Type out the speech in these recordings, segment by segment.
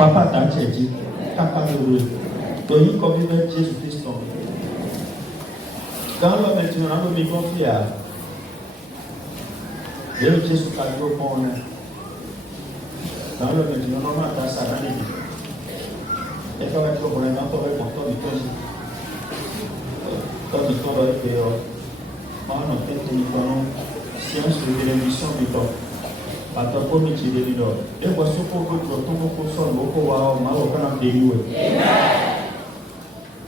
Papa t'a dit, papa de Tony comme Jésus-Christ. Dans le maintenant, nous me confions à Jésus qui a dit au monde. Dans le maintenant, nous avons ça dans les vies. Et quand on est au problème, on va porter du temps. Quand on est dehors, on a fait une science de l'émission du temps. Et voici pourquoi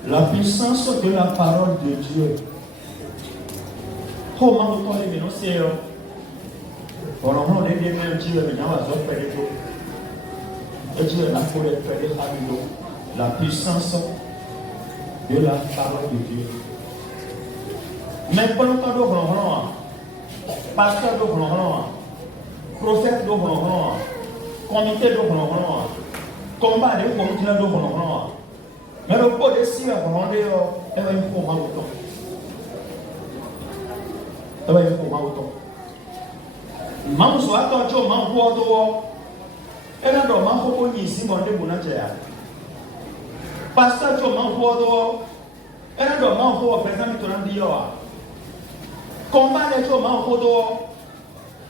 la puissance de la parole de Dieu. Comment on les dénoncer? On a des démons Dieu et maintenant on va faire des choses. Et Dieu n'a pas fait des rameaux. La puissance de la parole de Dieu. Mais pendant que nous avons pasteur de prophète de comité de combat de comité de mais le pot de si elle va il faut mal autant. Elle va il faut mal autant. Maman soit attention, maman pour toi. Elle a dormi pour ni si mon de bonachia. Pasteur tu maman pour toi. Elle a dormi pour présenter ton Dieu. Combat de toi maman pour toi.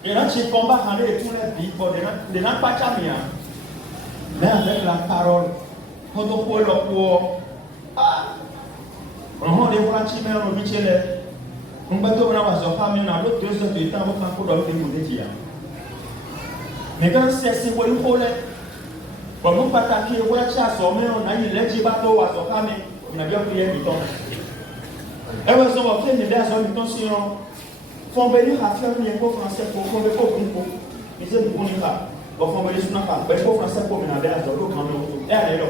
Et là, tu combats avec tous les vies, de n'a pas jamais. Mais avec la parole, quand on peut le pour. On a des voix qui mènent au métier. On va te voir sur famille, on a l'autre 2 heures de temps pour faire pour le dire. Mais quand c'est pour le voler, comme on pas attaquer, on a chassé, on a eu les bateaux à son famille, on a bien prié du temps. Et vous avez fait des personnes du temps sinon. Faut venir à faire une école française pour qu'on ait beaucoup de choses. Ils disent que nous faut venir sur notre part. L'école française pour mener à l'autre grand monde. Et allez là.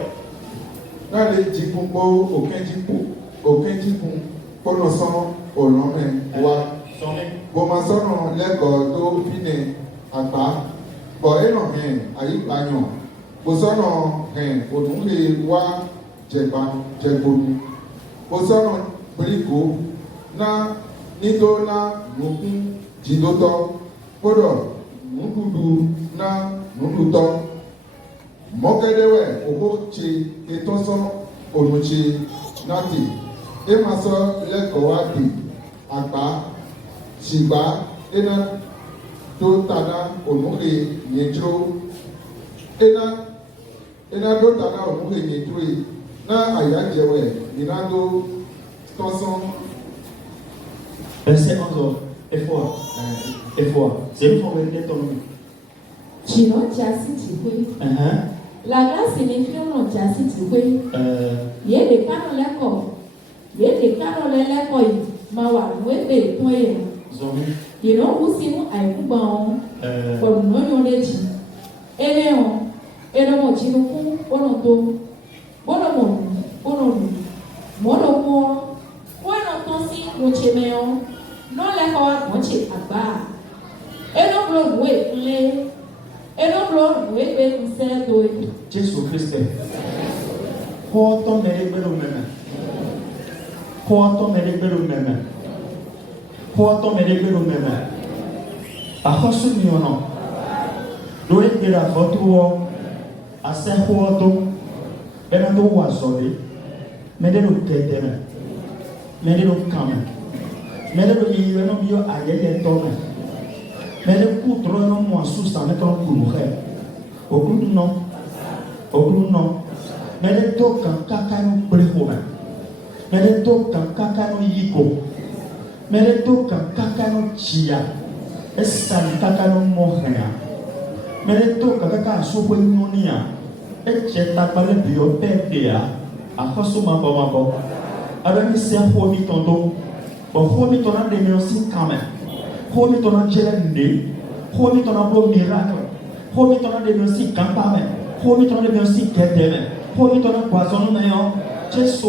Dans les dipos, aucun dipou, pour nous sommes au nom de toi. Pour ma soeur, l'école d'eau fine à part. Pour elle, on vient à y bagnon. Pour ça, on vient au nom de toi, Djebonu. Pour ça, on brico. Na Nito na nuku jidoto podo nukudu na nukuto mokedewe okoche etonso onuche nati emaso lekowati agba sigba ena to tada onuke nyetro ena do tada onuke nyetro na ayajewe inado tonso. Verset 11, effort. C'est une forme de ton nom. Chino Tiasi Tihui. La grâce est une fille Tiasi Tihui. Il y a des canons l'école. Il y a des canons l'école. Mawa, Webe, Toye. Il y a aussi un bon comme non dit. Et Léon, et le mot Chino, Bonoto, Bonomon, Monomo, Bonotosi, Mochemeon. Non les fois moitié à bas. Et non bleu doué les. Et non bleu doué c'est doué. Jésus Christ. Portons les belles même. Portons les belles même. Portons les belles même. À force de nous non. Doué de la photo à cinq photos. Ben on doit sauver. Mais de nous quitter. Mais de nous calmer. Mais le pays est non bio ailleurs est tombé. Mais le coup trop non moins sous ça met en couloir. Au coup non. Mais le toc en caca non préhoma. Mais le toc en caca non yiko. Mais le toc en caca non chia. Et ça le caca non moria. Mais le toc en caca soupe nonia. Et j'ai tapé le bio perdea. À force de m'avoir. Alors il s'est remis ton dos. Bon, faut ton a des merci quand même. Faut ton a gelé, faut ton a beau miracle. Faut ton a des merci quand même. Faut ton a des merci qu'elle faut ton a poison mais on Jésus.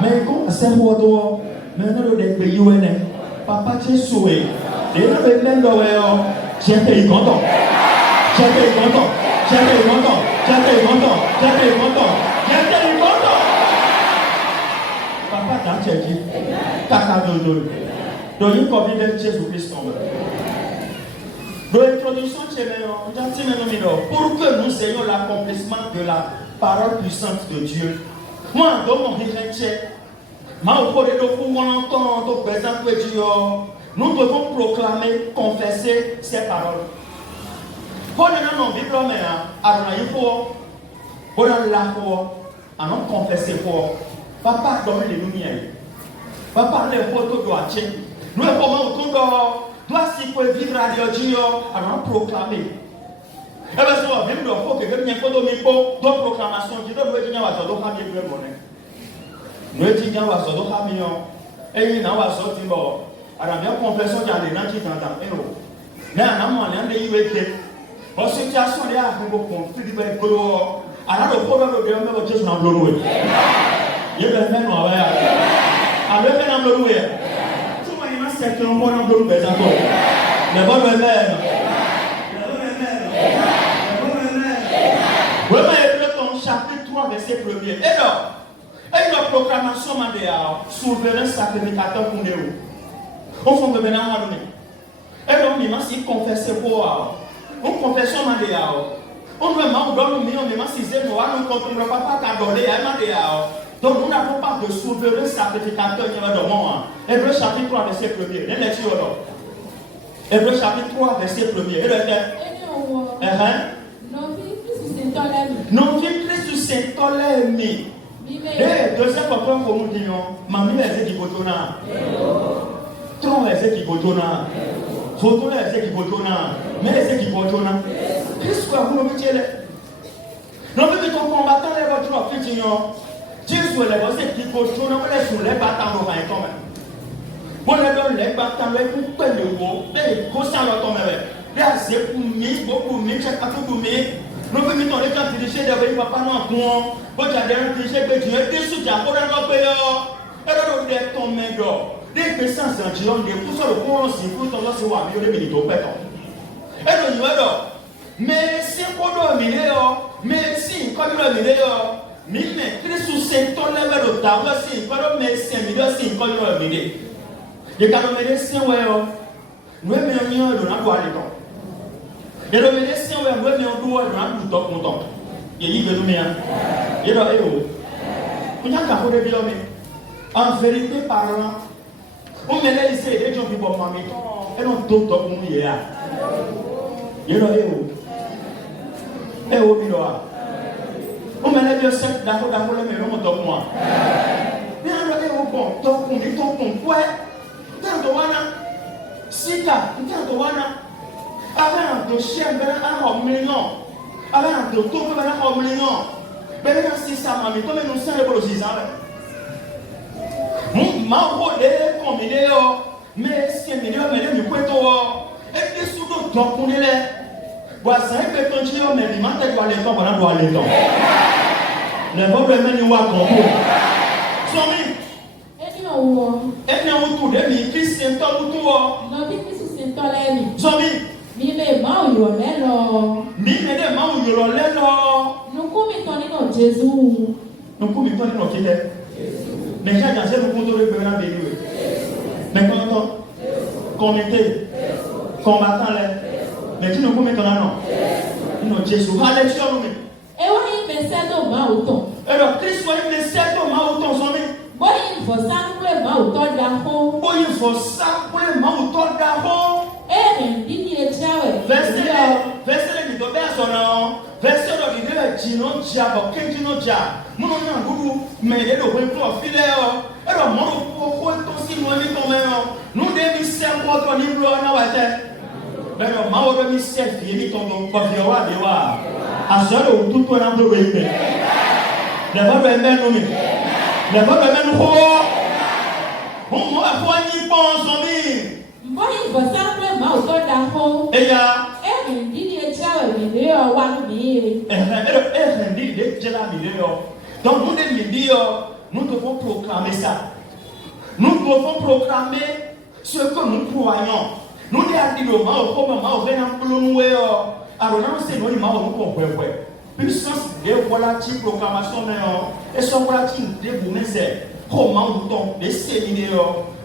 Mais quand c'est moi mais non le pays où est papa Jésus. Et là le même doigt j'étais content. Papa t'a dit caca de donc il convient de Jésus-Christ. L'introduction, pour que nous ayons l'accomplissement de la parole puissante de Dieu. Moi, dans mon nous devons proclamer, confesser ces paroles. Pour nous, Bible, nous confesser pour papa donne les lumières. Papa les photos doit checker. Nous comment doit s'y vivre à Dieu, alors proclamer. Et bien, ça, même le faut que quelqu'un photo micro, donc proclamation, qui doit venir à Zodo Hamil de monnaie. Nous étudions à Zodo Hamil, et il n'a pas sorti mort. Alors, bien, confession, il y a des gens qui t'entendent. Mais en amont, il y a des gens en situation, il y a un conflit de l'eau. Alors, le problème de Dieu, même Dieu, c'est un bleu. Il y a des gens qui alors, il y a un bleu. C'est un bon nombre de personnes. Les bonnes mères. Vous voyez ton chapitre 3, verset 1er. Et alors, une proclamation mandéale, souverain sacrificateur pour nous. On fait maintenant à nous. Et donc, il confesse pour on confession mandéale. On veut m'en donner, on si c'est moi, nous ne comptons pas qu'à donner un mandéale. Donc nous n'avons pas de souverain sacrificateur qui va dans le monde. Hébreu chapitre 3, verset 1er. Les lectures alors. Hébreu chapitre 3, verset 1er. Et le texte. Non, Christ s'intolère. Et deuxième fois pour nous dire, mamie est qui botona. Tron est qui botona. Photo est qui botona. Mais est qui botona. Christ quoi vous nous dites. Non, mais ton combattant les voitures en fait, Jésus est là, c'est qu'il faut tourner sur les bâtons de quand même. Pour les donner les bâtons, les coups de l'eau, les cossins de ton mère. Les assez pour mis, beaucoup mis, chaque fois pour mis. Nous pouvons mettre les gens qui disent que papa non, pour vous avez un cliché que tu es déçu, tu as pas de payer. Et là, vous êtes tombé d'or. Des personnes en disant, des pouces de courant, si vous t'en laissez voir, il y a des militaires au péton. Et là, nous allons. Mais c'est pour dominer, mais si, comme il a mis mais Christ s'intolère de ta voix, si, quand on met 5 millions, si, quand on met des. Les cas de médecins, nous aimons le navoir les temps. Et le médecin, nous aimons le doigt de la doute content. Il y a eu le mien. Il y a eu. Il y a un peu de bien, en vérité parlant, on met les essais des gens qui vont m'amener. Et on doute pour nous hier. Il y a eu. Et au bureau. On m'a dit que c'est d'accord, mais non, on moi. Mais on au bon, donc on est ton quoi? Tant de wana, sika, tant de wana. Avant de chien, ben un million. Avant de tout, ben un million. Ben un 600 000, comme nous sommes les bolosiers. Ma rodé, combiné, mais 5 millions, mais les points et puis sous le donc on est là. Voici un peu de temps, mais il m'a dit que les temps, on doit les temps. Les problèmes, ils vont comprendre. Somi. Et bien, autour de lui, Christ s'est autour. Non, Christ s'est autour. Somi. Mime ma uyole lo. Mime de ma uyole lo. Nukumi toni no Jésus. Nukumi toni no kile. Mais j'ai dansé le compte de l'État de Dieu. Mais comment comité, combattant les. Mais tu ne peux mettre non. Non, Jésus. Alléluia. Et on y met ça dans ma auton. Alors, Christ soit une mécène dans ma auton, son ami. Boy, il faut ça pour les ma auton d'argent. Boy, il faut ça pour les ma auton d'argent. Eh, il y a verset le dobe asono verset le dire jino jabo kenjino ja mo na gudu me le do ko file o e do mo ko to si mo ni to me o nu de mi se ko to ni blo na wa te be do ma o mi se fi mi to no ko fi wa de wa asoro tu to na do be be le ba be me no mi le ba be me no ho mo afo ni pon so mi. Boy, il faut ça pour les ma auton d'argent. Et ya donc nous devons proclamer ça. Nous devons proclamer ce que nous croyons. Nous devons puissance de voilà proclamation et son voilà comment nous tombe les séminaires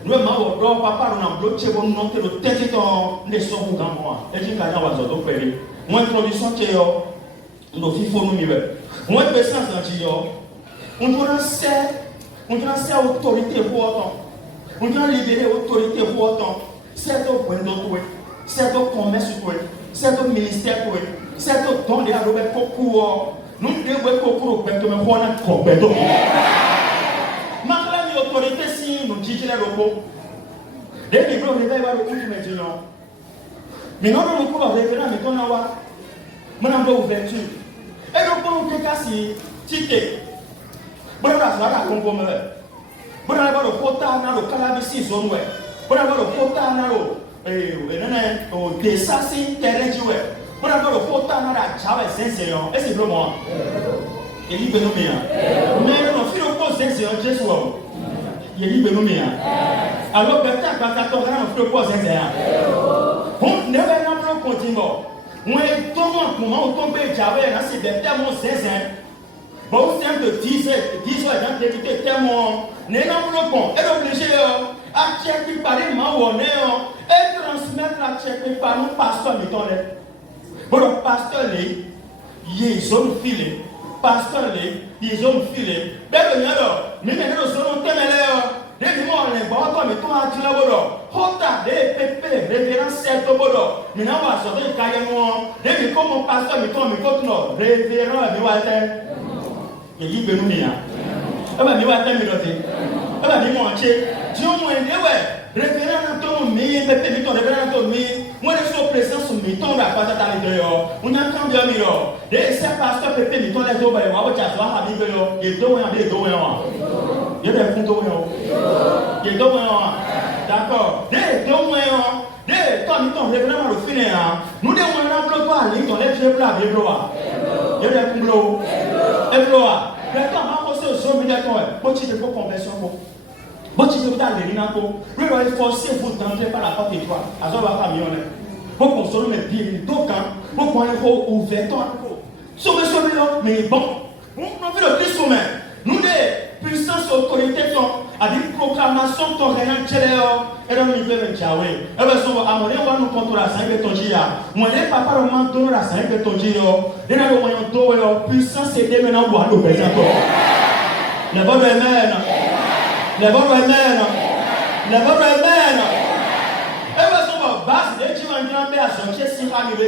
nous m'avons droit papa nous avons bloqué pour nous monter le tête dans les sons pour moi et j'ai gagné à votre frère moi introduction que nous vivons nous mieux moi personne dans Dieu on doit lancer autorité pour autant on doit libérer autorité pour autant c'est au point d'autre c'est au commerce c'est au ministère c'est au don de la Robert Cocour nous devons Cocour pour que nous voyons complètement autorité si nous disons les robots. Dès que nous réveillons le coup maintenant. Mais non, nous pouvons révéler maintenant maintenant ouverture. Et nous pouvons faire casser ticket. Bon, on va faire la compromis. Bon, on va faire le quota dans le cannabis zone. Bon, on va faire le quota dans le dessassin terrain du web. Bon, on va faire le quota dans la Java Saint-Seigneur. Et c'est vraiment. Et il veut nous bien. Mais nous faisons le poste Saint-Seigneur Jésus. Il dit que nous alors que quand on a 14 ans, on fait quoi on ne va pas continuer. On est tombé comment on tombe Java, c'est tellement zinzin. Bon, c'est un peu 10 ans, dans l'évité tellement. Nous n'avons pas obligé à checker par les mains et transmettre à checker par nos pasteurs. Bon, le pasteur, ils ont filé. Pasteur, ils ont filé. Mais maintenant, nous sommes les gens les bons, mais toi, tu l'as volé. Hota, les pépés, révérend certes au boulot. Mais non, on va sortir le caillou. Les comme mon pasteur, mais toi, mais contre révérend la miwaten. Il dit que nous n'y a. Eh bien, miwaten, mais l'autre. Eh bien, dis-moi, Dieu m'a dit, ouais, révérend ton mi, pépé, mais ton révérend ton mi. Moi, je suis présent sur mi, ton la patate à l'intérieur. On a quand bien mis là. Et c'est pasteur, pépé, mais ton les eaux, ben, on va te voir, avec le. Et deux, on a des deux, il y a des fonds d'eau. Il y a deux mois. D'accord. Des deux mois. Des temps, nous révélant le filet. Nous devons nous pas aller dans les jeux blancs, les blois. Il y a des fonds d'eau. Les blois. Les temps, on va se zoomer d'accord. Bon, tu te fais conversion. Bon, tu te fais aller dans le nous devons forcer vous d'entrer par la porte étoile. À ce moment-là, pour qu'on se mette bien. Donc, pour qu'on ait ouvert. Sauver, mais bon. On fait le plus sommet. Nous, des puissances autorités, à des proclamations, ton rien, et dans le niveau de Yahweh. Et bien, à mon on va nous contrôler la 5 de ton Jia. Moi, les papas, on m'a donné la 5 de ton Jia. Et dans le moyen de puissance, c'est des maintenant, on va nous présenter. Les bonnes amen. Les bonnes amen. Les bonnes amen. Et bien, on va base de Dieu en grand père, son chef, si on arrive à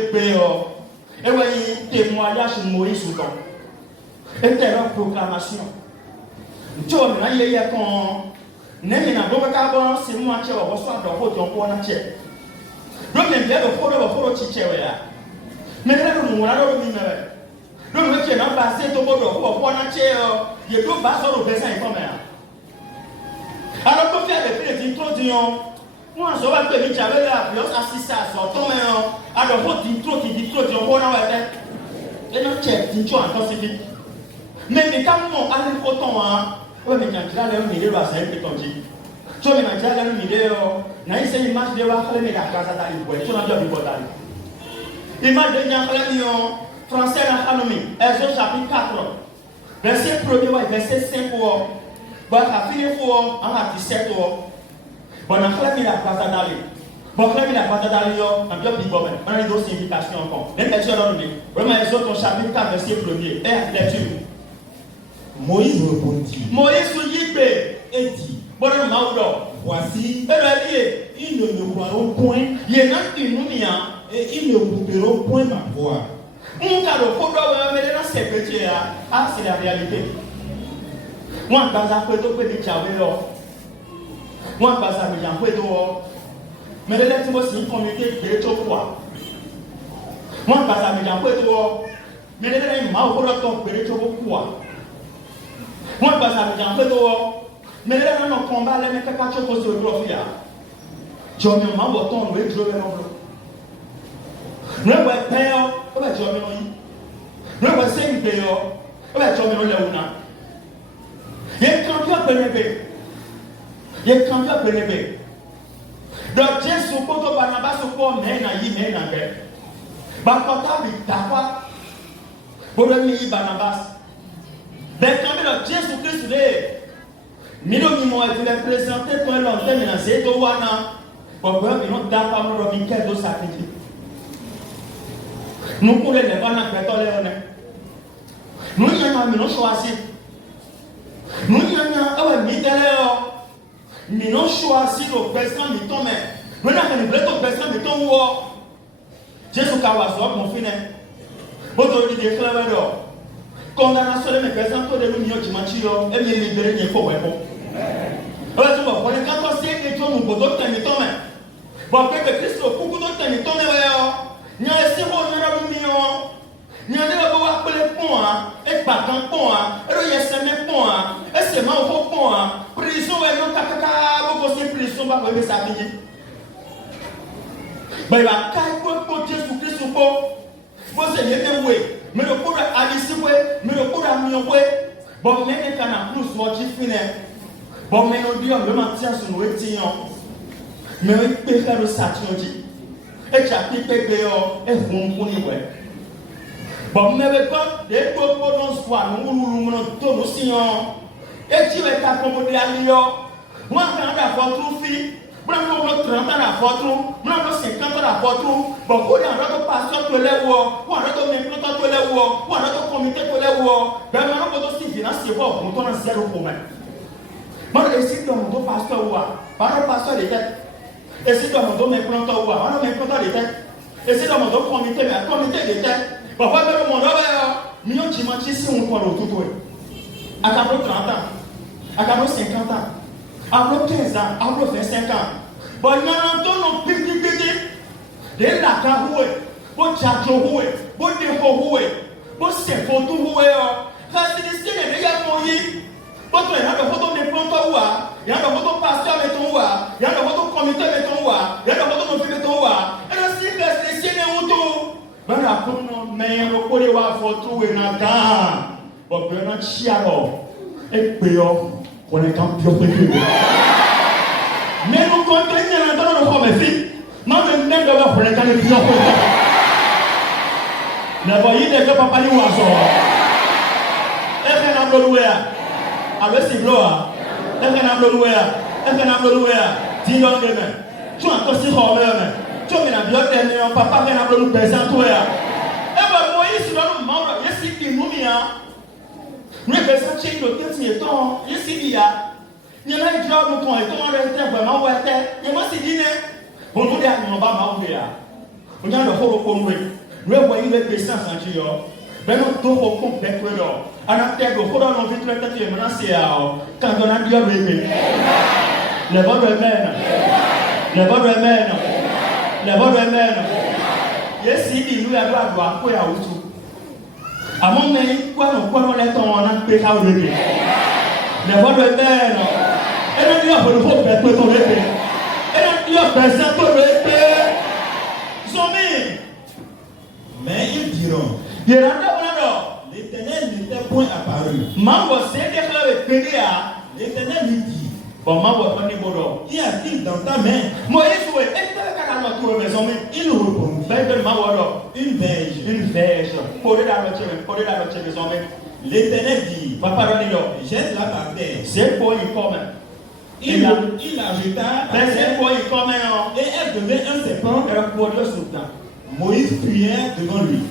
et bien, témoignage Moïse sous temps. Et telle proclamation. Tu vois, maintenant, il y a quand. N'est-ce pas, c'est moi qui reçois le haut de mon entier. Donc, il y a le haut de votre chiché. Mais là, nous avons mis. Nous avons été passé au haut de votre entier. Il y a deux bases au dessin comme ça. Alors, pour faire des introductions, moi, je vais te dire que j'avais la plus assistée à son temps. Alors, votre intro qui dit trop, on va faire. Et notre chef, intro en temps, mais quand on a un photon, on va mettre un vidéo à 5 pétons. Tu vas mettre un vidéo, on a une image de la femme et la casa d'Ali. Tu vas bien voir l'Ali. Image de Jean-Claude français à l'Anomi, Exode chapitre 4, verset 1er, verset 5. Bon, à finir pour en à 17. Bon, on a fait la casa d'Ali. Bon, on a fait la casa d'Ali, on a bien dit, bon, on a eu d'autres indications encore. Même Exode d'Anomi. Vraiment, Exode chapitre 4, verset 1er. Et lecture. Moïse répondit. Moïse dit et dit, voici, ils ne me croiront point et ils ne couperont point ma voix. C'est la réalité. Moi, dans un peu de moi, dans un peu de mais les lettres aussi une communauté de quoi. Moi, dans un peu de mais les lettres m'ont pour le temps de quoi. Moi, dans un peu de mais les lettres n'ont combat les mecs pas de choses de glorifier. Je me mets au temps où je vais en nous avons peur, on va jouer au lit. Nous avons 5 peurs, on va jouer au lit. Il y a quand tu as pénétré. Il y a quand tu as pénétré. Donc, Jésus, pour que Barnabas se forme, mais il y a un peu. Bakota, il t'a pas. Pour le milieu Barnabas. Mais quand Jésus Christ est, Mino mimo a été présenté pour l'antenne mais dans cette wana. Pourquoi ils n'ont pas mon robi qu'elle doit s'appliquer. Nous pour les bana pétole on est. Nous y en a nous choisi. Nous y en a ouais midéléo. Nous choisi le président mi tombe. Nous n'a que le président mi tombe wo. Jésus kawaso mon fine. Boto di déclarer condamnation de mes personnes de l'union Timachio et les libérer des faux weapons. Alors, tu vois, pour les 14 siècles, tu as un peu d'autres témitons. Bon, que Christ, beaucoup d'autres témitons, il y a un sirop, il y a un million, il y a un peu appelé pont, et pas qu'un pont, et il y a un pont, et c'est ma pont, prison, et non, caca, beaucoup de prison, va vous s'habiller. Ben, il va cailler Jésus Christ ou pas. Vous savez, mais le coup d'Alice, mais le coup d'Amion, bon, mais il y a plus de fini. Bon, mais on dit, on me maintient sur nos étions. Mais on peut faire le sation dit. Et tu as pipé dehors, et vous me connaissez. Bon, mais quand des propos dans ce soir, nous tournons aussi. Et tu es accommodé à Lyon. Moi, quand on a votre fille, moi, on a 30 ans à votre, moi, on a 50 ans à votre. Bon, on a un pasteur que les voix, on a un implantant que les voix, on a un comité que les voix. Ben, on a aussi financier, on tourne à 0 pour moi. Moi, je décide de mon pasteur ou pas le pasteur des têtes. Et si dans mon implantant ou pas le implantant des têtes. Et si dans mon comité, mais comité des têtes. Bon, voilà le monde, million de dimanches, si on parle autour de toi. À 30 ans, à 50 ans. Après 15 ans, après 25 ans, bon, il y a un ton de petit, des lacs pour tchatouer, pour défouer, pour se foutre, parce que c'est les meilleurs moyens. Pour toi, il y a des photos de plantes, il y a des photos de pasteurs, il y a des photos de comité, il y a des photos de filles, et le cycle, c'est les siennes autour. Ben, la première, mais il y a des photos et n'a pas. Bon, il y a un chialo, et puis, on est quand plus prévu. Mais nous continuons dans le corps, mes filles. Moi, je n'aime pas pour les cas de plusieurs fois. Ne voyez des gens pas aller où à soi. Est-ce qu'on a besoin de louer? Avec ses gloires. Est-ce qu'on a besoin de louer? Est-ce qu'on a besoin de louer? Dis-donc demain. Tu as encore si fort, tu as mis la bière de papa qui a besoin de baisser en toi. Et bien, Moïse, il va nous demander, il y a ce nous dit. Nous avons besoin de le temps, c'est temps, il y a il y a un job de temps, et comment on est vraiment ouette, il y a aussi dîner. On nous dit à nous, on va m'envoyer. On a le fort au conduit. Nous avons eu les puissances en Dieu. Ben, nous devons compléter là. On a peut-être le fort dans nos vies, tu es menacé quand on a Dieu bébé. Les bonnes remènes. Les bonnes remènes. Les bonnes remènes. Yes, il nous a droit pour la route. À mon avis, quoi, on est en a péché au bébé. Les bonnes remènes. Et là, il y a le fort de ton bébé. Et là, il y a besoin de ton bébé. Mais ils diront, l'Éternel n'était point apparu. L'Éternel lui dit, qu'y a-t-il dans ta main? Il répondit, une verge. L'Éternel dit, jette-la par terre. Il la jeta par terre et elle devint un serpent. Moïse priait devant lui.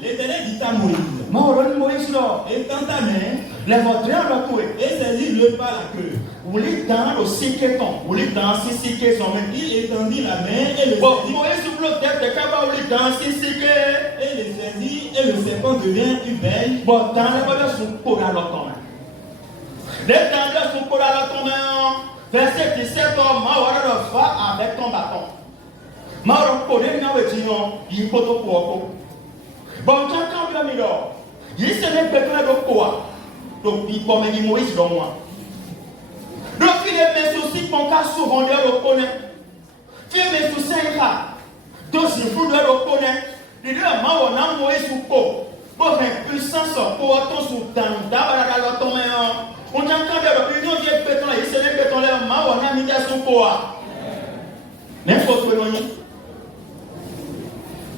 L'Éternel dit à Moïse, étends ta main et saisis-le par la queue. Il étendit la main et le saisit et le serpent devient une belle. Verset 17, va avec ton bâton. Bon, quand on il se met peut-être de quoi? Donc, il faut me dire Moïse dans moi. Donc, il est mes soucis pour qu'à souvent de le connaître. Il est mes soucis là. Donc, il faut de le connaître. Il dit, on a Moïse ou quoi? Bon, puissance pour ton sultan, d'abord dans ton main. On a quand même l'union de béton, il s'est le béton là, on a mis des sous quoi. N'importe où.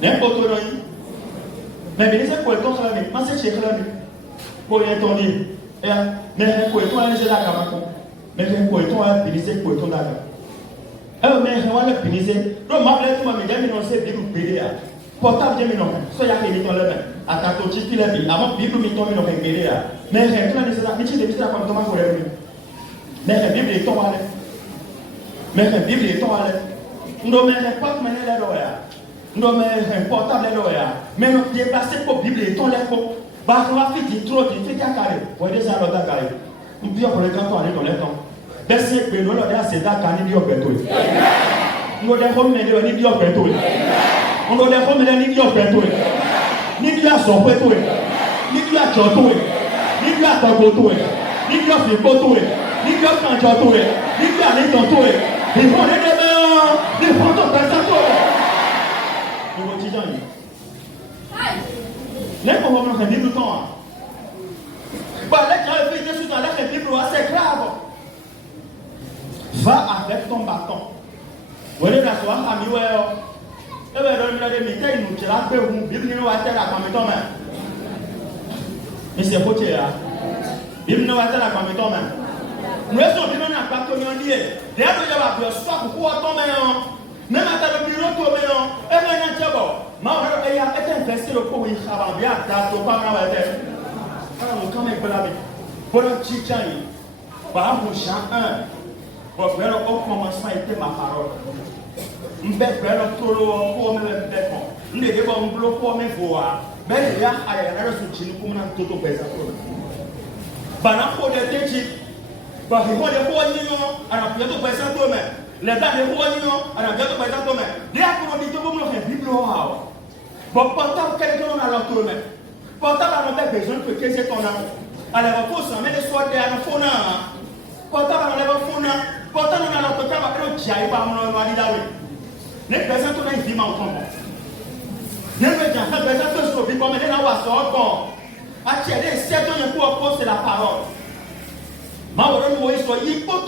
N'importe où. Mais c'est pour ton salaire, mais c'est chez Claude. Pour y entendre. Mais pour toi, c'est la caméra. Mais pour toi, c'est pour ton là. Mais je vais le finir. Donc, ma blague, ma médaille, non, c'est bien ou pédé. Portable, j'ai mis non. Soit il y a des dans le bain. Attends, tu t'y l'as dit. Avant, Bible, mais ton non, pédé. Mais je vais te dire, mais tu dis, comme Thomas pour lui. Mais la Bible est tombée. Mais la Bible est tombée. Nous ne mettons pas de manière là. Nous ne mettons pas portable là. Mais nous déplacer pour Bible et ton là. Bah, on va faire du trop, tu fais qu'à carré. Vous voyez ça, l'autre carré. Nous disons pour le temps, on est dans le temps. Bẹ́sẹ̀ pé ló lọ́dẹ àṣẹdá kan níbi ọ̀pẹ̀ tó yìí. Ńlọdẹ fọ́mìnẹ́lẹ́ níbi ọ̀pẹ̀ tó yìí. Ńlọdẹ fọ́mìnẹ́lẹ́ níbi ọ̀pẹ̀ tó yìí. Níbi àsọ̀pẹ̀ tó yìí. Níbi àjọ tó yìí. Níbi àtọ̀gbọ̀ tó yìí. Níbi ọ̀fìnkó tó yìí. Níbi ọ̀kànjọ tó yìí. Níbi àlejò tó yìí. Ìfọ̀n dédé mẹ́rán. Ìfọ̀n tó pẹ̀sẹ̀ tó yìí. Ìwọ jíjọ yìí. Lẹ́kọ̀ọ́ wọn fẹ̀ nínú tán. Va avec ton bâton. Vous voyez la soirée à mi-oué. Et bien, dans le métier, nous tirons un peu où Bible nous va être à comme ton main. Mais c'est faux, Bible nous va être à comme ton main. Nous sommes venus à part comme on dit. D'ailleurs, il y a un soir pour quoi ton main. Même à ta bureau, ton main. Et bien, il y a un ma il y a été investi le coup, il travaille bien, t'as tout pas mal à faire. Alors, quand même, pour le chichani, par exemple, chant 1. Au commencement était ma parole. Je vais faire le tour pour me faire. Je vais faire un bloc pour me voir. Mais il y a un soutien pour me tout au présent. Pendant pour des tétis, parce que les poignons, à la pièce au présent, les gars des poignons, à la pièce au présent, les gars qui ont dit que vous me faites vibrer. Bon, pourtant, quelqu'un a l'autre même. Pourtant, on a besoin que c'est ton amour. Alors, il faut s'en mettre soit derrière le fond. Pourtant, on a le fond. Pourtant, on a l'autre cas, on a le pas mon mari d'ailleurs. Les personnes qui ont une vie en commun. Les personnes qui ont une vie en commun, elles ont un bon. Attirer 7 ans pour apporter la parole. Maman, nous voyons, il faut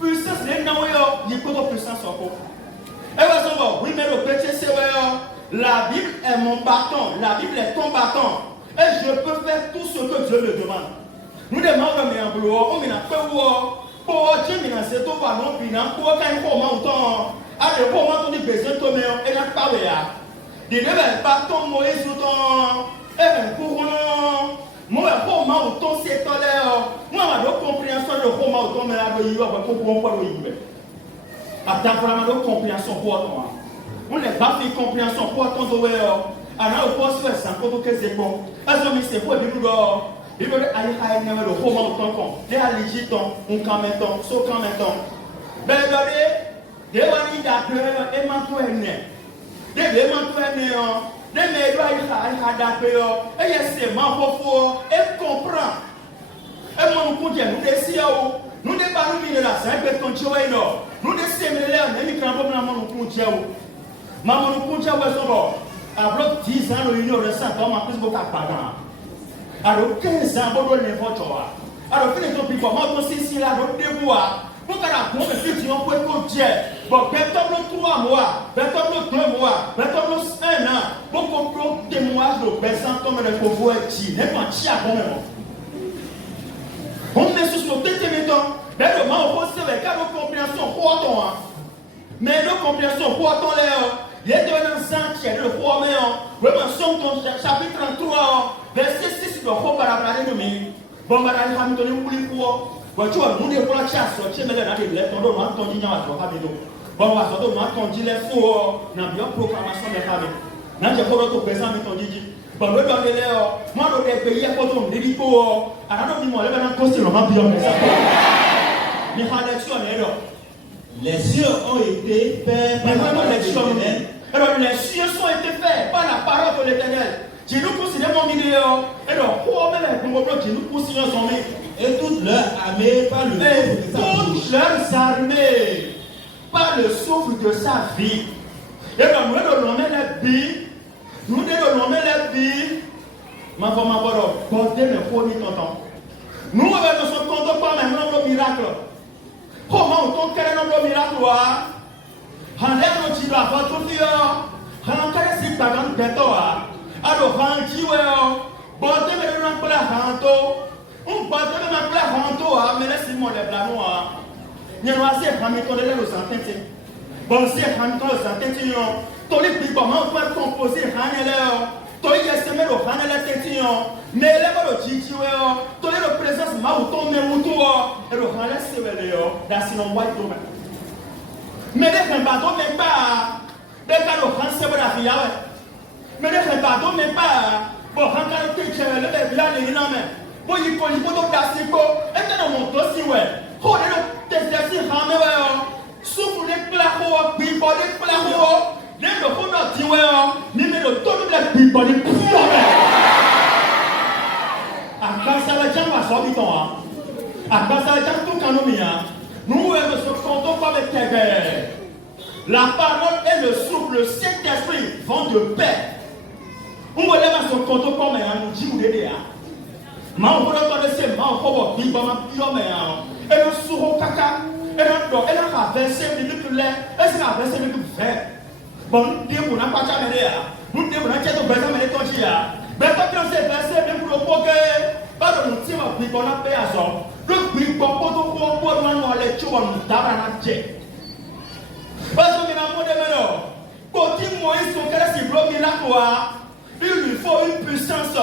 puissance, les naouéos, il faut puissance encore. Et vous savez, oui, mais le péché, c'est la Bible est mon bâton, la Bible est ton bâton. Et je peux faire tout ce que Dieu me demande. Nous demandons, mais en boulot, on n'a pas pour Dieu, mais dans cette ballon, puis dans pour quand il faut monter, allez, pour moi, on dit besoin de tomber, et n'a pas là. Des deux bâtons, Moïse, ou ton, et bien, pour nous, moi, pour moi, ou ton, c'est ton l'air, moi, ma compréhension de pour moi, ou ton, mais là, il y a pour moi, il y a. Attends, vraiment, de compréhension pour toi. On n'est pas fait compréhension pour ton doigt. Alors, on peut se faire ça, pour que c'est bon. Parce que c'est pour les boulots. Il veut aller à une le roman autant qu'on. Des allégiton, on quand même temps, sauf quand même temps. Ben, regardez, des wani d'appel, et m'entourer. Des m'entourer, des médois, il a d'appel, et il y a ces membres et comprend. Et mon coup, nous décidons, nous débattons là, c'est un peu ton choix, nous décidons, nous décidons, nous décidons, maman nous compte à Wesson. Après 10 ans, l'union de 5 ans, ma plus beaucoup à Pagan. Alors 15 ans, on donne n'importe quoi. Alors, quand les gens piquent, moi aussi, si là, on déboire. Pour qu'à la bombe, effectivement, pour être Dieu. Bon, peut-être 3 mois, peut-être 2 mois, peut-être 1 an. Pour qu'on peut témoignage de personnes comme le pouvoir qui n'est pas tia quand même. On met sur le téléméton. D'ailleurs, on pose les cas de compréhension pour toi. Mais de compréhension pour ton l'air. Il y a un ensemble qui est le roi méant. Vraiment, chapitre 33, verset 6, le roi par la de nous. Bon, bah, il va me donner un coup de pour. Bon, tu vois, nous, les pour la chasse, tu sais, mais là, il est tombé, on a entendu dans la joie. Bon, on va sortir, on a entendu les fous, on a bien proclamation des femmes. N'a pas de présent, mais on dit. Bon, le don de l'air, moi, dans les pays, il y a pas de délipo. Alors, on dit, moi, le costume, on va bien, mais ça. Mais la lecture, elle est là. Les cieux ont été faits par la parole de l'Éternel. Alors les cieux ont été faits par la parole de l'Éternel. Si nous considérons mon idée, alors pour même nous considérons son mec. Et toutes leurs armées par le souffle de sa vie. Toutes leurs armées par le souffle de sa vie. Et donc nous devons nommer les billes. Nous devons nommer les billes. Ma femme a porté mes fournis tonton. Nous avons son compte pas même nombre miracle. Comment on compte quel nombre miracle? Handel no chido afoto fio. Hankare si pagan beto a. Alors hanchiwe o. Bote me na kula hanto. Bote me na kula hanto a. Me laisse mon le blano a. Nyano ase hami to le lo santenti. Bon se hami to santenti yo. To le bi ba ma pa composer hanele o. To ye se me lo hanele tenti yo. Me le ba lo chichiwe o. To le lo présence ma o to me mutu o. E lo hanele se wele yo. That's no white woman. Mais les gens ne même pas. Des cas de France, c'est la fille. Mais les gens ne même pas. Bon, quand on a été le bébé, il y a un homme. Bon, il faut passer quoi? Et quand on monte aussi, ouais. Oh, les exercices, ramé, ouais. Souffle les claveaux, bibon les claveaux. Les gens qui ont dit, ouais. Mais le tout le bibon les claveaux. À quand ça va dire, on va sortir ton. À quand ça va dire, tout quand on nous ne se comptons pas avec tes guerres. La parole et le souffle, le Saint-Esprit vont de paix. Nous ne se comptons pas avec nous dit ou des ma on peut pas laisser ma on peut pas ma pio mais et le sourd caca et le traverser de l'air et c'est traverser de vert. Bon Dieu pour n'a pas jamais là. Nous Dieu pour n'a pas besoin mais ton dia. Mais quand on s'est versé même pour le poker pas de nous tirer puis on a payé à ça. Le but pour les choses parce que quand Moïse il lui faut une puissance.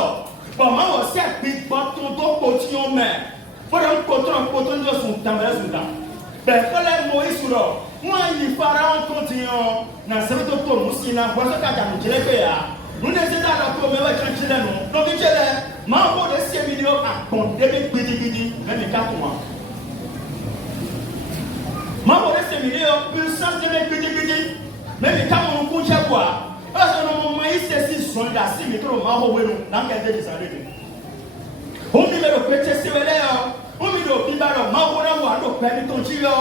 Bon, moi aussi, il faut un coton de son temps. Ben, quand Moïse moi, il fera un continent. Dans ce que tu as dit, nous ne sommes pas comme nous. Donc, il y a des millions à compter, même les 4 mois. Maman, c'est millions, puissance de mes même les 4 mois, on compte à quoi? Parce que nos maïs, c'est 6 soldats, 6 métros, dans quel des années. On dit le petit sévère, on dit le pibalo, maman, on a ton chilo.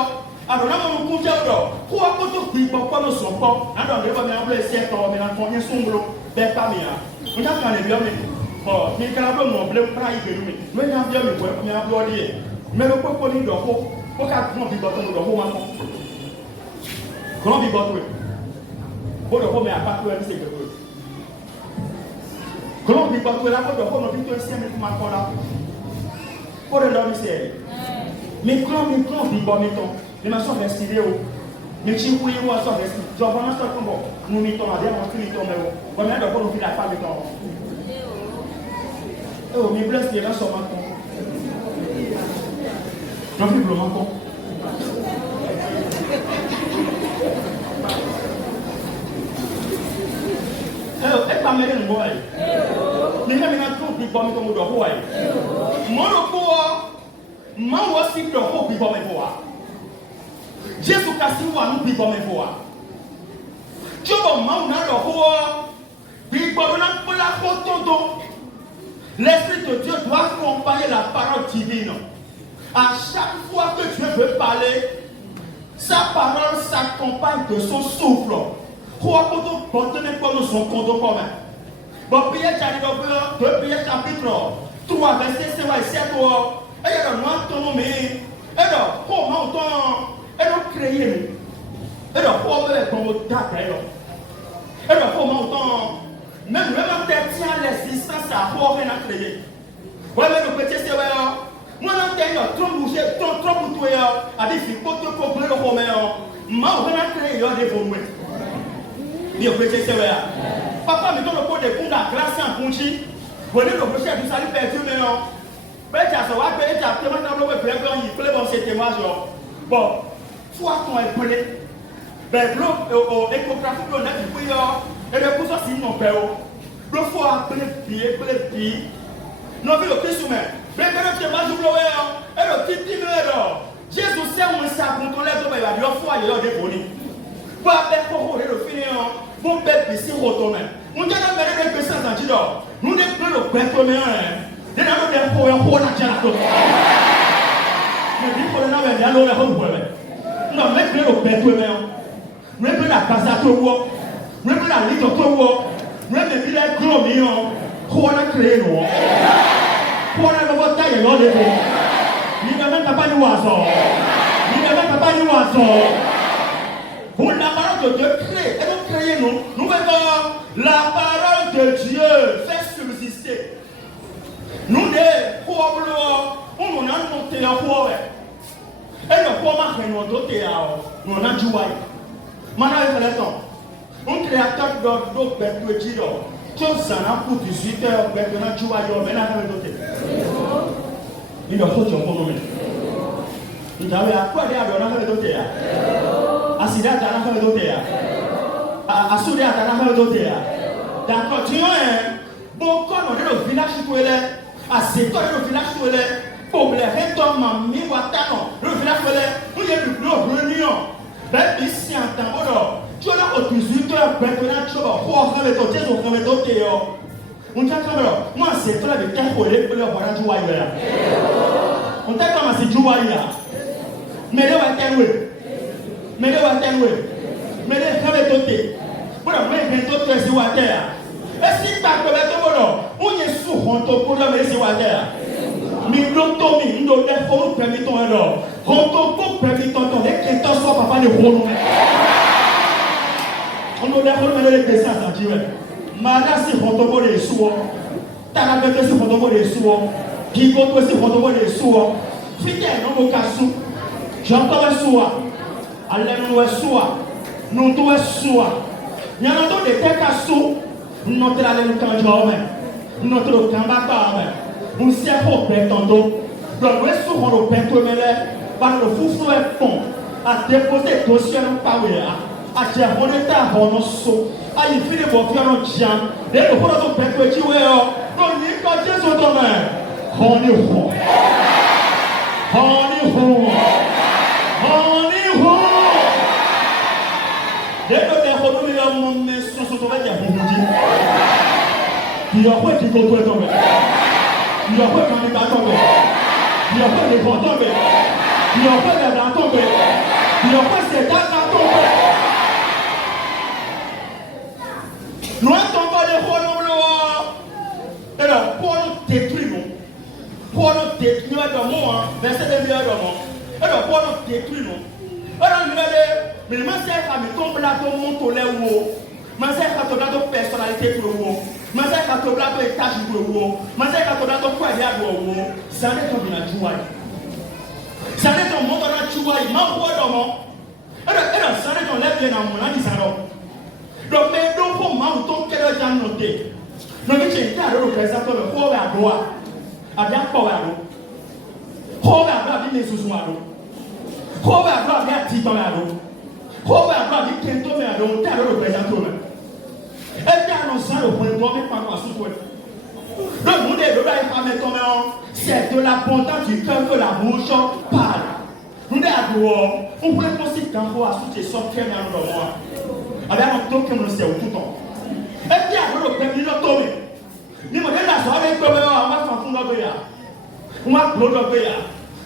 Alors, on compte à quoi? Quoi, quand on pas nous sommes pas, alors, on va me laisser tomber dans combien son boulot, ben pas bien. On a quand les bien, bon, mais quand on bleu, mais on a bien, mais on a bloqué. Mais le peuple dit donc, faut qu'à grand bigoton de l'eau, grand bigoton. Pour le premier à part, c'est que grand bigoton là, pour le premier bigoton, c'est un peu encore là. Pour le nom, c'est mais grand bigoton, les machins restent vidéo. Mais si vous voyez, moi, ça reste. Je vais voir ça comme nous mettons à dire, on finit ton méro. On a d'abord nous la femme de temps. Oh, mais blesse les gens sont maintenant. Non, plus le menton. Et pas mêler le boy. Mais même tout le monde comme le boy. Mon recours, moi aussi le recours, puis bon, mais voir. Jésus Christ nous puis bon, mais voir. Tu vois, moi, on a le recours, puis bon, on a la photo. L'Esprit de Dieu doit accompagner la parole divine. À chaque fois que Dieu veut parler, sa parole s'accompagne de son souffle. Quoi que tu portes comme son compte commun. Bon, Pierre chapitre 3, verset 7 et 7. Et il y a le noir ton nom. Et donc, comment on a créé. Et donc, comment on a créé. Et donc, comment on même tient l'existence à quoi on a créé. Oui, mais le petit c'est moi, je suis trop bouché, trop bouché, avec des photos pour le romain. Moi, je vais créer des volumes. Il faut que c'est vrai. Papa, mais dans le pot de Kunda, grâce à Punchi, vous voyez le projet du salut perdu maintenant. Ben, tu as savoir que tu as tellement de problèmes, il faut que c'est témoignage. Bon, fois qu'on est pelé, ben, l'échographie de notre prière, et le coup, ça, c'est non père. Le fois, pelé, non, mais le Christ humain. Mais quand tu vas jouer, et le petit timeur, Jésus sait où ça contrôle, il va dire, il faut aller déposer. Pas faire pour le finir, vous faites ici retourner. On dit que les personnes sont dit, nous ne pouvons pas le bétonner. Nous ne pouvons pas le faire. Mais il faut le faire, nous ne pouvons pas le faire. Nous ne pouvons pas le bétonner. Nous ne pouvons pas la passer à tout le monde. Nous ne pouvons pas la lire à tout le monde. Nous ne pouvons pas la on a créé nous. On a votre taille et l'on est. Ni ne même pas nous oiseaux. Ni ne même pas nous oiseaux. Pour la parole de Dieu crée. Et nous créons nous. Nous mettons la parole de Dieu fait subsister. Nous des pauvres, on a monté en pauvre. Et le pauvre a nous doté à nous on a joué. Maintenant, il fait le temps. Un créateur d'autres bêtes de Dieu. Tout ça n'a pour 18 heures, maintenant joué à nous, maintenant il doté. Il faut que tu en prennes. Il t'avait à quoi dire à nous doté. À Sida, tu as fait doté. À Soudia, tu as fait doté. D'accord, tu as beaucoup de village où il est. À c'est toi le village où il est. Pour les rétorts, mamie, le village où il est le plus réunion. Ben, ici, en temps, tu as là au 18 heures, maintenant, tu vas voir, on va mettre au thé, on va mettre au thé. On t'a comme là, moi, c'est toi avec quel collègue pour le voir à jouer là. On t'a comme à se jouer là. Mais là, on va t'enlever. Mais là, on va t'enlever. Mais là, on va mettre au thé. Pour le mettre au thé, c'est où à terre. Et si tu as comme là, on est sous on te pour le mettre à terre. Mais l'autonomie, nous devons permettre alors. On te permet ton et que ton soit papa de rôle. On nous devons les dessins à Dieu. Madame, si on te voit les sous, Tanabete, si on te voit les sous, Picoto, si on te voit les sous, Fidèle, non, au cassou, j'entends un sou, allez-nous un sou, nous tous un sou. Il y a un des têtes à sou, notre allée nous canjome, notre cambata, nous servons au pétando, donc nous sommes au pétomèle, par le foufou est bon, à déposer dossier en power. A dire on est à Bonoso, à y finir pour faire un chien, et le rôle de Pétué, on y quand Dieu son domaine. On y roule. On y roule. On y roule. Dès que les rôles de mon maison sont tombés, il y a beaucoup de gens. Il y a quoi qui est tombé? Il y a quoi qui est tombé? Il y a quoi qui est tombé? Il y a quoi qui est tombé? Il y a quoi qui est tombé? Nous attendons les rôles de alors, pour nous détruire, pour nous détruire dans mon verset de Dieu dans mon. Alors, pour nous détruire, alors, nous allons, mais je sais que nous tombons là, tout le monde au lait ou je sais que nous avons personnalité pour le haut, je sais que nous avons étage pour le haut, je sais que nous avons quoi dire pour le haut, ça n'est pas bien à jouer. Ça n'est pas mon dans la jouer, il m'a envoyé dans mon. Alors, ça n'est pas l'air bien dans mon ami, ça non. Donc, mais donc, pour moi, on tombe quel âge noté. Donc, j'ai été à l'opérateur de Paul à droite. À bien Paul à l'eau. Paul à droite, il est sous à l'eau. Paul à droite, il y a 10 ans à l'eau. Paul à droite, il est tombé à l'eau. Il est à l'opérateur. Et puis, annonçant le point de vue, mais pas quoi sous toi. Le monde est là, c'est de l'abondance du cœur que la bouche parle. Nous sommes on pourrait penser qu'un peu à ce qui est sorti dans le monde. Avec un token, nous sommes tout le temps. Et puis, après le premier, nous sommes tombés. Nous sommes là, on va faire un fond de béa. On va faire un béa.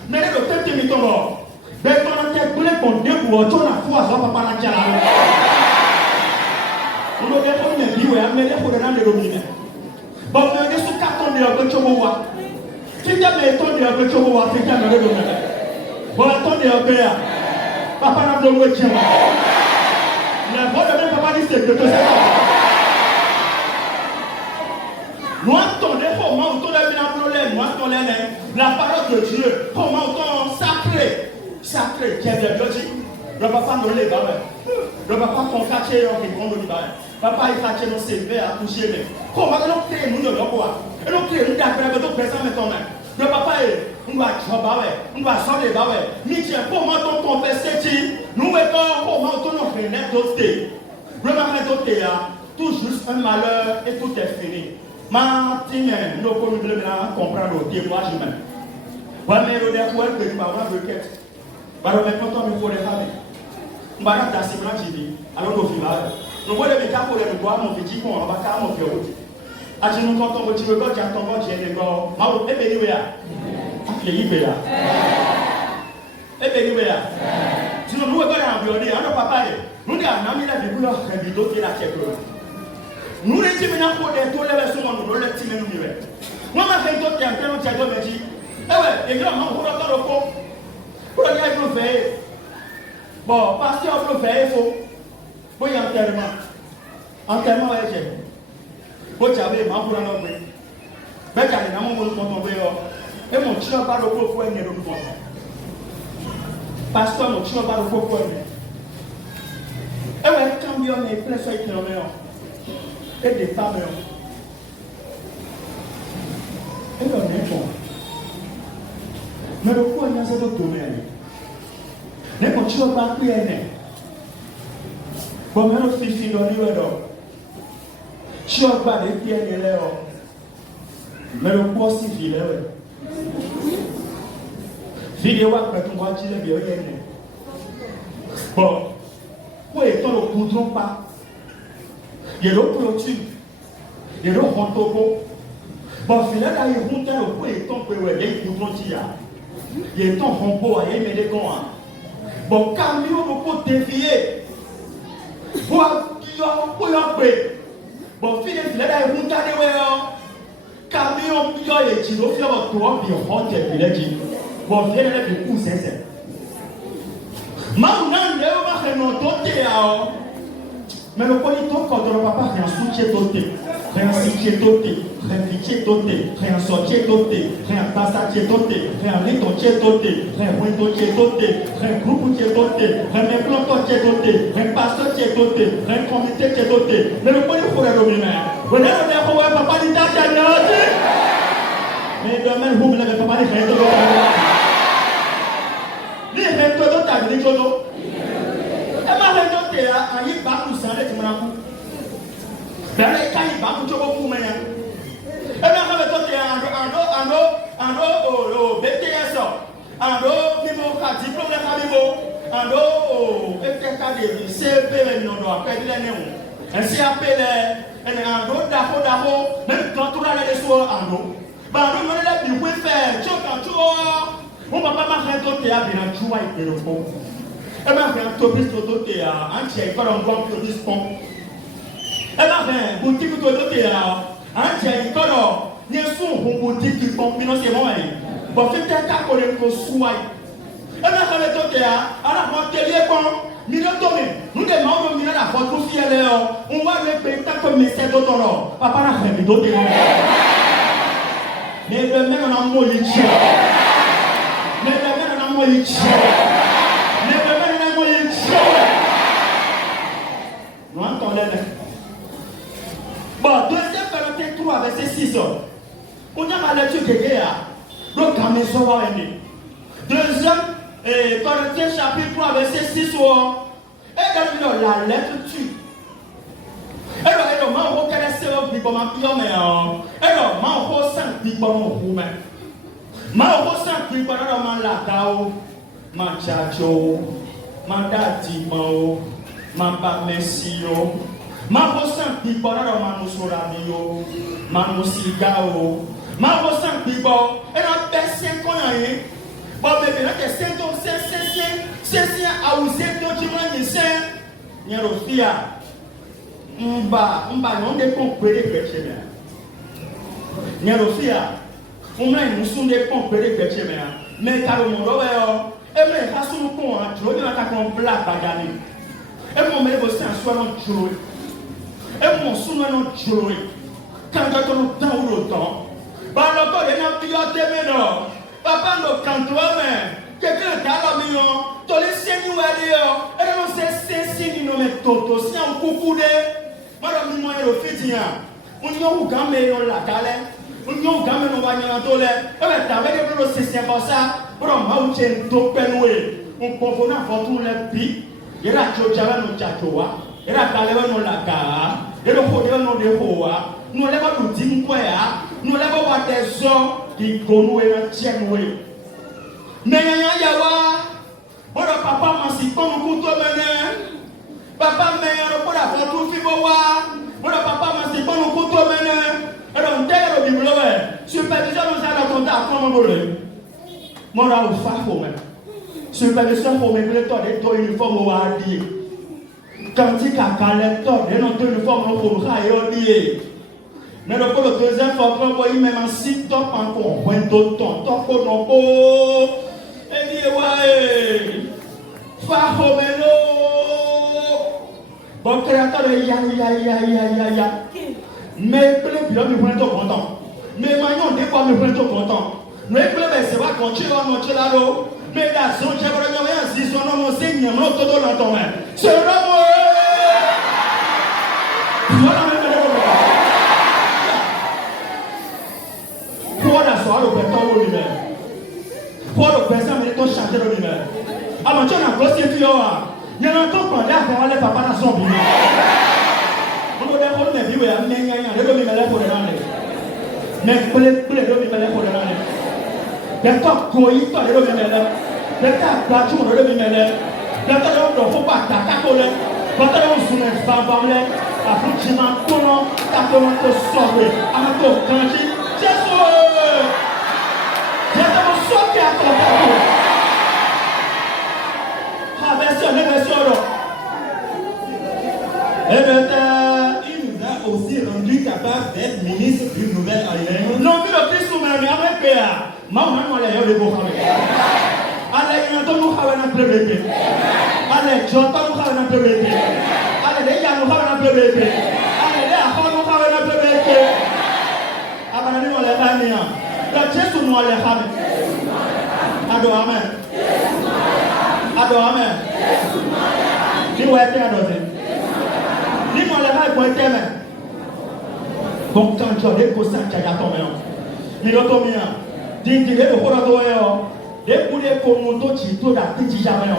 Mais le temps que nous sommes mais quand on a été brûlé pour Dieu, pour autre, on a foi, ça va pas la tirer. On doit faire une vie, mais il faut donner le domaine. Bon, mais il faut carton de tu vois. Si tu as mis ton de tu vois, c'est qu'il y a le domaine. Bon, attendez, papa n'a pas de mot. La voix de même papa dit c'est que tu sais. Nous entendons comment on tourne un problème, nous entendons la parole de Dieu, comment on tourne sacré, qui est de Dieu. Le papa nous lève, le papa qu'on cache en répondant au bain. Papa il cache nos CV à toucher. Comment on crée nous de l'envoi? Et nous créons nous d'après le présent maintenant. Le papa est, on va on va sortir les barres. Mais tiens, comment on compenser? Nous mettons comment on tourne fenêtre d'autres. Le matin d'autres, tout juste un malheur et tout est fini. Martin, nous pouvons comprendre le témoignage même. Voilà, mais le dernier que nous avons requête. Alors maintenant, nous faut les ramener. Nous allons dans ces blancs TV. Alors nous filons. Nous voyons les cas pour les bois, mon petit con, on va faire mon cœur. À nous quand on dit que God j'ai entendu j'ai des gars. Maou et béni wea. Akili wea. Et béni wea. Sinon nous regardons en violon, alors papa nous dit à Nami la vidéo la vidéo qui la tête. Nous les timena pour des tous les versions nous le timena fait d'autres qui ont fait notre dialogue, mais dit, eh ouais, les grands, on va faire le faux. Pour le gars, il faut faire. Bon, parce qu'on peut faire, il faut. Pour y enterrement. Enterrement, ouais, j'ai. Pour j'avais, ma pour l'en envoyer. Mais quand les gens vont tomber, et mon chien va le faux pour aimer le fond. Parce que mon chien va le faux pour aimer. Eh ouais, quand on est plein de soins qui ont et des femmes. Et on est bon. Mais le coup, il y a ce domaine. Mais quand tu vas pas prier, comme un fils de l'eau, tu vas pas les pieds de l'eau. Mais le coup, c'est fini. Vidéo après ton voiture, il y a rien. Bon, pour être le coudron pas, il y a le clôture, il y a le rentobo. Bon, finalement, il y a un montant au point et ton peu, il y a un coudron qui a. Il y a un rombo, il y a un médecin. Bon, camion pour dévier. Pour y appeler. Bon, finalement, il y a un montant de camion, il y a un kilo, il y a un toit, il y a un rentre, il y a un kilo. Bon, finalement, il y a un coup, c'est. Maintenant, il y a un doté. Mais le politique, quand le papa a un soutien doté, un soutien doté, un pitié doté, un sortier doté, un passatier doté, un litontier doté, un windotier doté, un groupe qui est doté, un planton qui est doté, un pasteur qui est doté, un comité qui est doté. Mais le politique pour le dominer. Vous n'avez pas papa dit à mais demain, vous n'avez pas parlé de les règles de ta vie, et ma règle de ta vie, il va vous s'arrêter, mon amour. Ben, les cas, il va vous trouver pour moi. Et ma règle de ta vie, en BTS, en numéro 4, diplôme de Kalibo, en FKD, CP, non, après l'année, un CAP, en d'Afo, même quand tu as les soirs, en bah, nous, on est là, pour faire, tu vois, on va pas marcher ton théâtre, et un joie et le fond. Et bien, un tobis de théâtre, un tiers, pas un bon que du sport. Et bien, boutique de théâtre, un tiers, color, n'y a son boutique qui pompe, mais non, c'est moi. Bon, c'est un cas qu'on est pour soi. Et bien, quand le théâtre, à la fois, t'es lié, bon, million d'hommes, nous demandons, million la fois, tout fier, on va le payer tant que mes c'est d'autres, papa, la fait, d'autres, mais le même on a molli. Mais le même on a molli. Mais le même on a molli. Nous entendons. Bon, deuxième Corinthiens 3, verset 6. On a la lecture de guerre. Donc, à maison, on va aimer. Deuxième Corinthiens chapitre 3, verset 6. Et dans la lettre tue. Alors, ma reconnaissance au bibo ma pion mais alors ma ressent bibo mon roumain. Ma ressent bibo dans ma latao, ma chacho, ma dati mao, ma bamesio. Ma ressent bibo dans ma musolamio, ma musigao. Ma ressent bibo et la personne qu'on a eu. Bon bébé là que c'est donc c'est à vous êtes donc tu m'as dit c'est n'y a rien. Mba non de compere pecheme. Nyarofia. Umla nusun de compere pecheme. Mais karo moro yo. E me hasunu kon an tro ni ata kon bla bagani. E mo me bo san so non tro. E mo sunu non tro. Quand tu no tan o tan. Ba lo ko de na piyo teme no. Papa no kanto me. Quelqu'un t'a la million. To le senu ali yo. E no se seni no me toto si an kukude. Madame, nous sommes au fétinia. On y a un gamin dans la galère. On y a un gamin dans la galère. Et bien, tu avais des choses c'est pour ça. Pour un maouchen, tout penoué. On confond à tout le pays. Il y a la tchotjava dans tchachoua. Il y a la galère dans la gara. Il y a le kodéo dans le hoa. Nous l'avons nous dit quoi. Nous l'avons voir des hommes qui connaissent dans tchenoué. Mais il y a yawa. Bon, papa m'a si comme nous couteau maintenant. Papa mère pour la photo fibowa. Voilà papa m'a dit bon nous couteau maintenant. Alors on t'a le bible ouais. Superviseur nous a raconté à comment voler. Moi là au fa pour même. Superviseur pour me prêter des uniformes au habillé. Quand il a calé toi des non uniformes au pour rayer. Mais le deuxième fois, il m'a dit, si tu encore un peu de temps, tu as encore et dit, ouais, Fahomelo. Bon, créateur, ya. Mais plus bien, me prendre content. Mais maintenant, des fois, me prendre content. Mais plus bien, c'est pas quand tu vas manger là-haut. Mais là, si on tient vraiment rien, si son nom enseigne, on tout dans ton main. C'est l'homme. Pour la soirée, le pétard au lumière. Pour le pétard, mais ton chanter au lumière. Avant, tu as un gros séduit. Il y a un temps qu'on a pour aller papa dans son bureau. On doit faire une vie où il y a un gars, il doit me pour le rendre. Mais pour les deux, il doit me pour le rendre. D'accord, quoi, il doit me mettre. D'accord, quoi, tu dois me mettre. D'accord, il ne faut pas t'attaquer. D'accord, on se met pas par là. Après, tu m'as connu, t'as commencé à sauver. À ton canji. Jésus! Jésus, mon sauvé à ton parcours. Il nous a aussi rendu capable d'être ministre d'une nouvelle alliance. Non, mais le Christ nous met avec Péa. Maman, on l'a eu de beau travail. Allez, il y a un temps où on a un peu de bébé. Allez, j'entends nous faire un peu de bébé. Allez, les gars, nous faire un peu de bébé. Allez, les enfants, nous faire un peu de bébé. Après, nous, on l'a pas mis. Le Jésus, nous, on l'a pas mis. Ado, amen. Ado, amen. Ni wa ete adore. Ni mo le ha ko ete me. Donc quand tu as ko san cha to me. Ni do to mi a. Di le ko ra to yo. De ku le ko mu to chi to da ti ji ja me yo.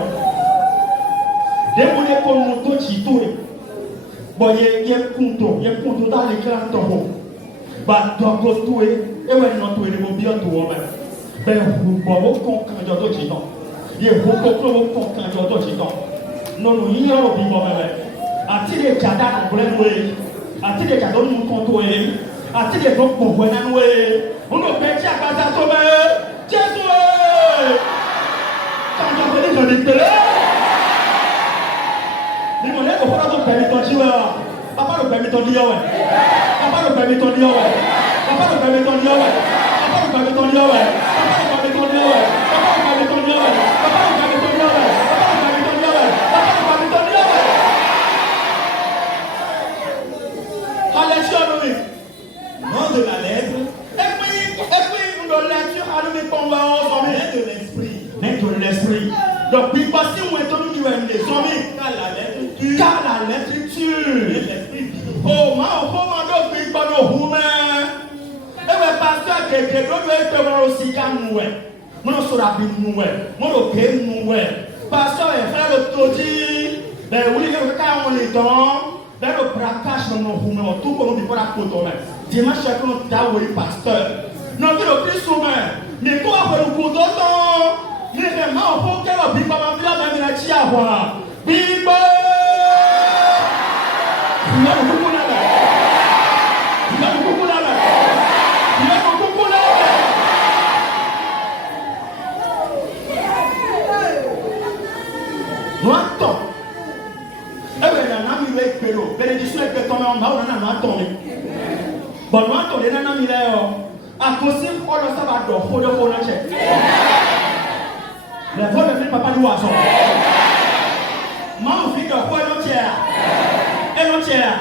De ku le ko mu to chi to re. Bo ye kunto da le kran to ho. Ba do ko to e we no to e mo bi o to wo me. Be hu bo wo kon kan jo to chi no. Ye hu ko ko kon kan jo to chi no. Non, il y a un peu de temps. Ati de jada na bule nwe, ati de jada nu konto e, ati de do gbogbo na nwe. Ono pe ti apata to me. Jesu e. Quand on fait des gens de ni mo le ko fora to permis ton jiwe o. Papa le permis ton dio we. Papa le permis ton dio we. Papa le permis ton dio we. Papa le permis ton dio we. Papa le permis ton dio we. Papa le permis ton dio we. Papa le permis ton dio we. Non de la lettre, et puis une lecture à nous de l'esprit. Mais de l'esprit. Donc, puis parce qu'on est tenu du MD, car la lettre tue. Car la lettre tue. L'esprit vit. Oh, ma, on puis pas nos humains. Et le pasteur qui est doit être aussi calme, mon sera bien nous, mon ok nous, pasteur et frère le todi, ben oui, il y a un on est dans. Ben le braquage dans nos humains, tout comme on dit pour la côte. Dimanche, chacun t'a oublié pasteur. Non, mais le Christ humain, mais toi, après le coup d'autant, mais vraiment, on peut qu'elle a bimba, ma vie, même la tia, voilà. Bimba! Il y a le coucou là-bas. Il y a le coucou là-bas. Il y a le coucou là-bas. Nous attendons. Eh bien, il y a un ami avec Pélo. Bénédiction est béton, mais on va attendre. Bon, nous attendons, il y a un ami là. À cause de ça, va être faux de faux de chèque. Les voix de papa du oiseau. Maman, fille de quoi est l'entière? Et l'entière.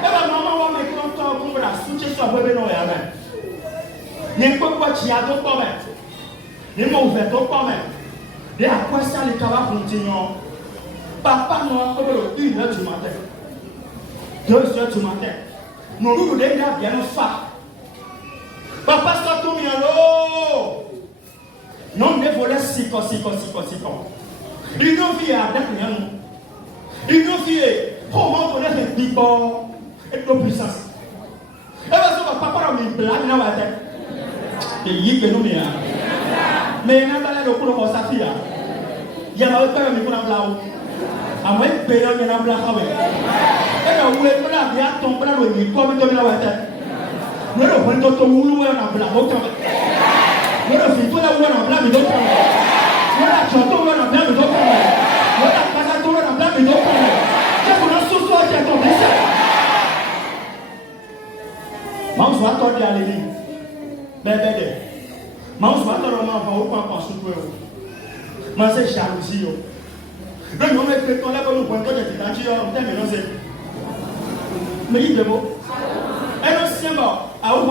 Et la maman va mettre longtemps pour la soutenir sur le bébé noir. Il n'y a pas de chia d'autres pommes. Il n'y a pas ouvert d'autres pommes. Et à quoi ça les cavards continuent? Papa noir comme 1h du matin. 2h du matin. Nous nous devons bien nous faire. Papa ça tout bien l'eau. Non, mais volets si. Il nous vit à dernier. Il nous vit. Comment on est un pipo et de puissance. Et parce que papa a mis blague dans la tête. Et il est nous bien. Mais il n'a pas l'air de courir sa fille. Il y a pas de micro dans la à moins de payer un blanc. Et là, où est-ce que la vie a tombé dans le micro comme dans la tête? Nous ne pouvons pas nous louer en blanc. Nous ne pouvons pas louer en blanc. Nous ne pouvons pas louer en blanc. Nous ne pouvons pas louer en blanc. Nous ne pouvons pas louer en blanc. Maa nso atɔ di alili. Bɛbɛ dɛ. Maa nso atɔ dɔ maa fɔ o kɔn kɔn suku yɛ o. Maa se jalousie o. Bẹ́ẹ̀ni wọ́n bẹ tọ́ lẹ́kọ̀ọ́ ló pọ̀ tọ́jà tìta tí ọ tẹ́mi lọ́sẹ̀. Méjì dèbò. Ẹnu sí ẹ̀ bọ̀ àwọn.